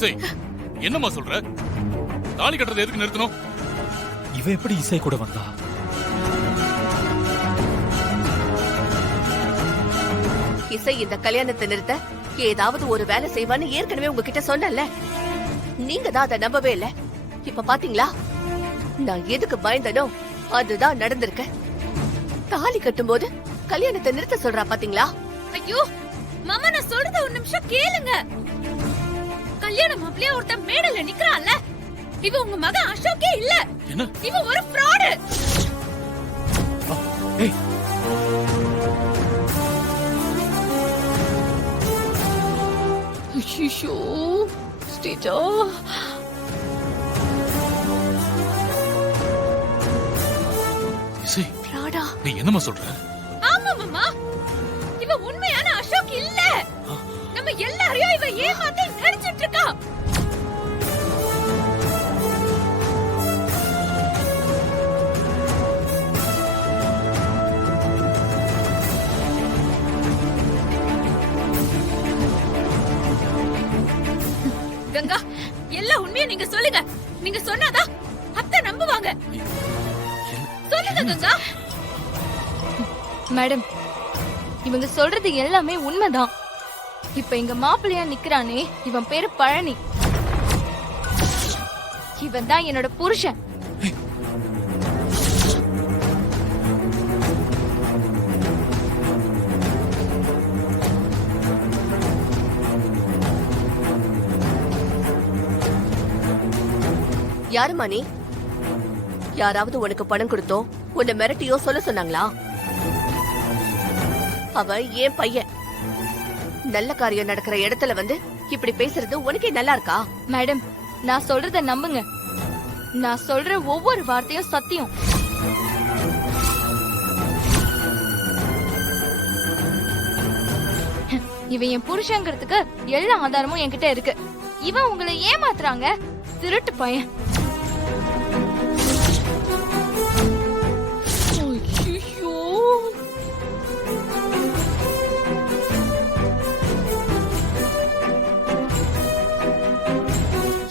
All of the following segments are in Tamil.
இசை, என்னம்மா சொல்ற? தாலி கட்டுறது எதுக்கு நிறுத்தணும்? இவ எப்படி இசை கூட வந்தா? இசை இந்த கல்யாணத்தை நிறுத்த ஏதாவது ஒரு வேலை செய்வான்னு ஏற்கனவே உங்ககிட்ட சொன்னல. நீங்க தான் அதை நம்பவே இல்ல. இப்ப பாத்தீங்களா, நான் எதுக்கு பயந்தனோ அதுதான் நடந்திருக்கு. தாலி கட்டும் போது கல்யாணத்தை நிறுத்த சொல்றா பாத்தீங்களா? ஐயோ மாமா, நான் சொல்றத ஒரு நிமிஷம் கேளுங்க. கல்யாணம் அப்படியே ஒருத்தன் மேடல நிக்கறான்ல, இவ உங்க மகன் அசோக்கே இல்ல. என்ன? இவ ஒரு ஃப்ராட். ஏய், ஐயோ ஸ்டேஜா. இசை, ஃப்ராடா? நீ என்னம்மா சொல்ற? ஆமா மாமா, இவ உண்மையான அசோக் இல்ல. நம்ம எல்லாரையும் இவ ஏமாத்தி நடிச்சிட்டு இருக்கா. கங்கா, எல்லா உண்மையும் நீங்க சொல்லுங்க. நீங்க சொன்னாதான் அத்தை நம்புவாங்க. சொல்லுங்க கங்கா. மேடம், இவங்க சொல்றது எல்லாமே உண்மைதான். இப்ப எங்க மாப்பிள்ளையா நிக்கிறானே, இவன் பேரு பழனி. இவன் தான் என்னோட புருஷன். யாருமா நீ? யாராவது உனக்கு பணம் கொடுத்தோ உன்னை மிரட்டியோ சொல்ல சொன்னாங்களா? அவ ஏன் பையன். நல்ல காரியம் நடக்கிற இடத்துல வந்து இப்படி பேசுறது உனக்கே நல்லா இருக்கா? மேடம், நான் சொல்றத நம்புங்க. நான் சொல்ற ஒவ்வொரு வார்த்தையும் சத்தியம். இவன் என் புருஷங்கிறதுக்கு எல்லா ஆதாரமும் என்கிட்ட இருக்கு. இவன் உங்களை ஏமாத்துறாங்க, திருட்டு பையன்.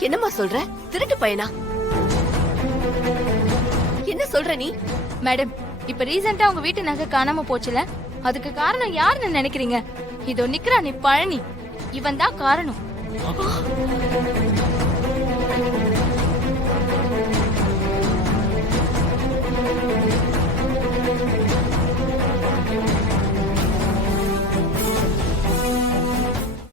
என்னம்மா சொல்ற? திருட்டு பையனா? என்ன சொல்ற நீ? மேடம், இப்ப ரீசெண்டா உங்க வீட்டு நகை காணாம போச்சுல, அதுக்கு காரணம் யாருன்னு நினைக்கிறீங்க? இதோ நிக்கிறானே பழனி, இவன் தான் காரணம்.